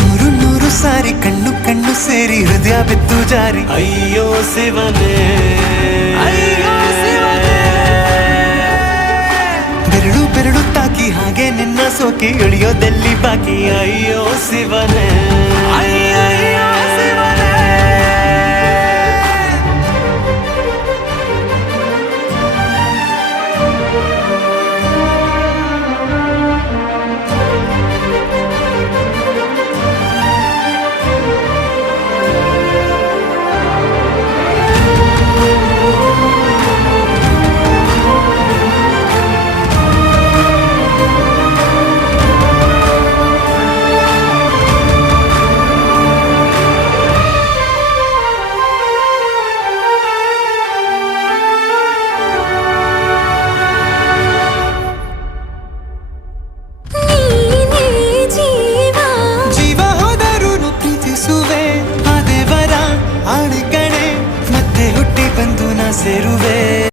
ನೂರು ನೂರು ಸಾರಿ ಕಣ್ಣು ಕಣ್ಣು ಸೇರಿ ಹೃದಯ ಬಿದ್ದು ಜಾರಿ ಅಯ್ಯೋ ಶಿವನೇ, ಬೆರಳು ಬೆರಳು ತಾಕಿ ಹಾಗೆ ನಿನ್ನ ಸೋಕಿ ಇಳಿಯೋದೆಲ್ಲಿ ಬಾಕಿ ಅಯ್ಯೋ ಶಿವನೇ, ಜೀವ ಹೋದರೂ ಪ್ರೀತಿಸುವೆ ಆ ದೇವರ ಆಣೆ ಕಣೆ ಮತ್ತೆ ಹುಟ್ಟಿ ಬಂದು ನಾ ಸೇರುವೆ.